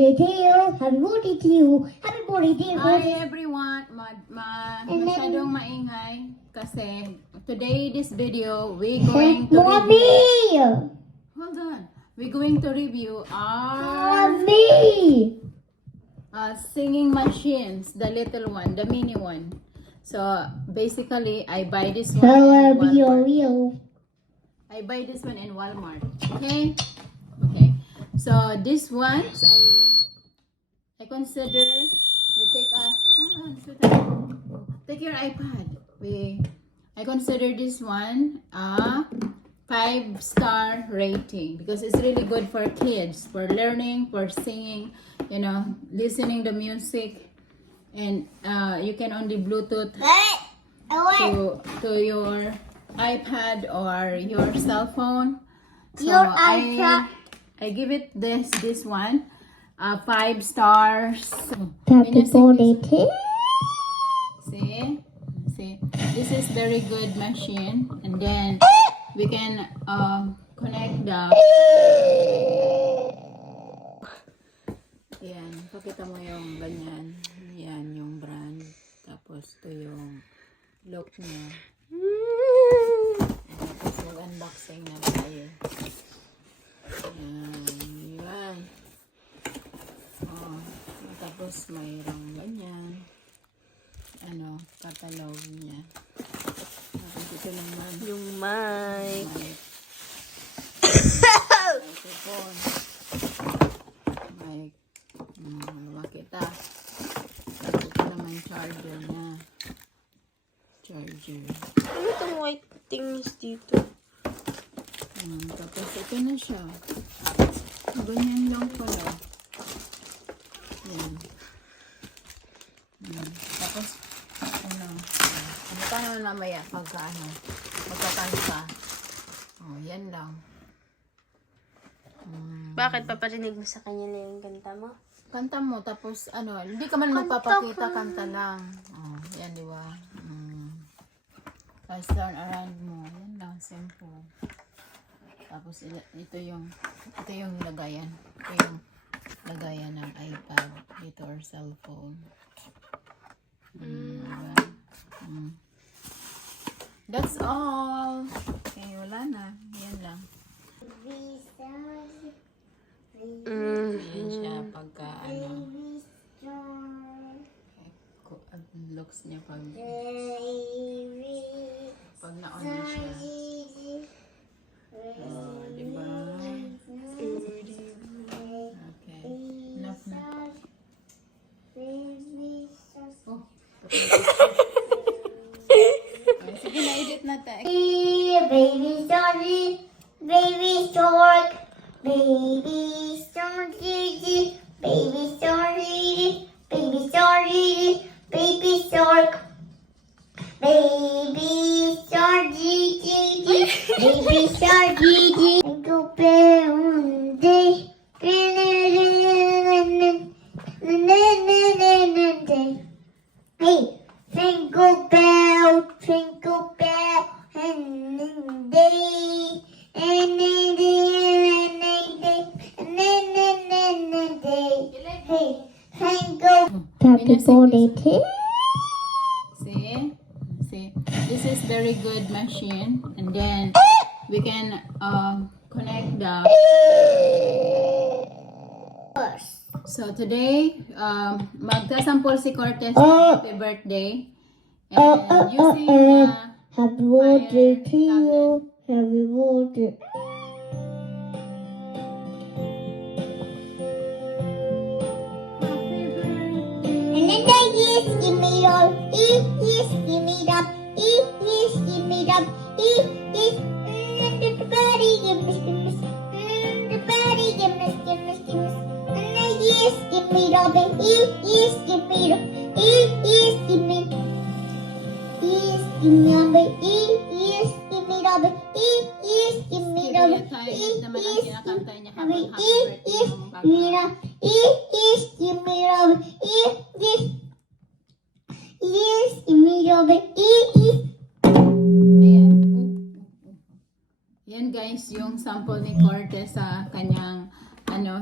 birthday to you. Happy birthday to you. Happy birthday to you. Hi everyone, masyadong maingay kasi today this video we going to Mommy! hold on, we're going to review our Mommy! singing machines, the little one, the mini one. So basically I buy this one in Walmart. I buy this one in Walmart. Okay. So this one I consider we take a take your iPad. I consider this one a 5-star rating because it's really good for kids, for learning, for singing, listening the music, and you can only Bluetooth to your iPad or your cell phone. So Your iPad. I give it this one 5 stars. Happy birthday to you. See, this is very good machine, and then we can connect the. Yan, pakita mo yung ganyan. Yan yung brand. Tapos ito yung look niya. Tapos mag-unboxing na tayo. Yan. Tapos mayroong ganyan. Catalog niya. Tapos ito naman. Yung mic. Microphone. Mic. Makita. Tapos ito naman charger na. Charger. Ano itong white things dito? Tapos ito na siya. Ganyan lang pala. Yan. Tapos, pa naman mamaya pagka magkakanta. Yan lang. Bakit paparinig mo sa kanya na yung kanta mo? Kanta mo, tapos hindi ka man magpapakita, kanta lang. Yan, di ba? Tapos turn around mo. Yan lang, simple. Tapos ito yung lagayan. Ito yung lagayan ng iPad dito or cellphone. Diba? That's all. Okay, wala na. Yan lang. Yan siya pagka looks niya pag na-on na siya. Diba? Okay. Enough na. Oh. Sige, na-edit na tayo. Baby sorry, baby shark, baby shark, baby sorry, baby sorry, baby shark, baby shark, baby shark, go down day. Hey, twinkle bell, and day, and day. Hey, twinkle. Happy birthday to you. See, this is very good machine, and then we can connect the. So today, magsasample si Cortez ng happy birthday. And using Happy birthday to tablet. you. Happy birthday. And then they yes, give me all. Yes, give me up. Yes, give me up. Yes, the body, give me, the body, give me. And then yes, give me up. Yes, give me up. Yes, give me. Yes, give me up. Yes, give me up. Yes, give me up. Stereotype naman ang kinakanta niya habang happy Yes, birthday yes, yung give me background. up. Yes, give me up. Yes, yes. Yes, give me up. Yes. Ayan. Yan guys, yung sample ni Cortez sa kanyang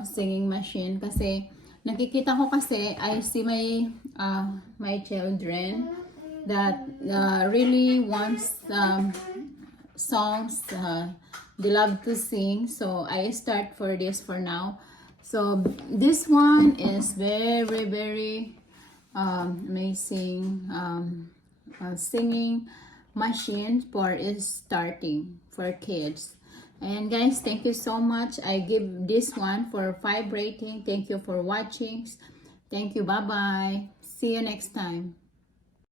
singing machine kasi nakikita ko kasi, I see my children that really wants songs. They love to sing, so I start for this for now. So this one is very, very amazing singing machine for is starting for kids. And guys, thank you so much. I give this one for 5 rating. Thank you for watching. Thank you. Bye bye. See you next time.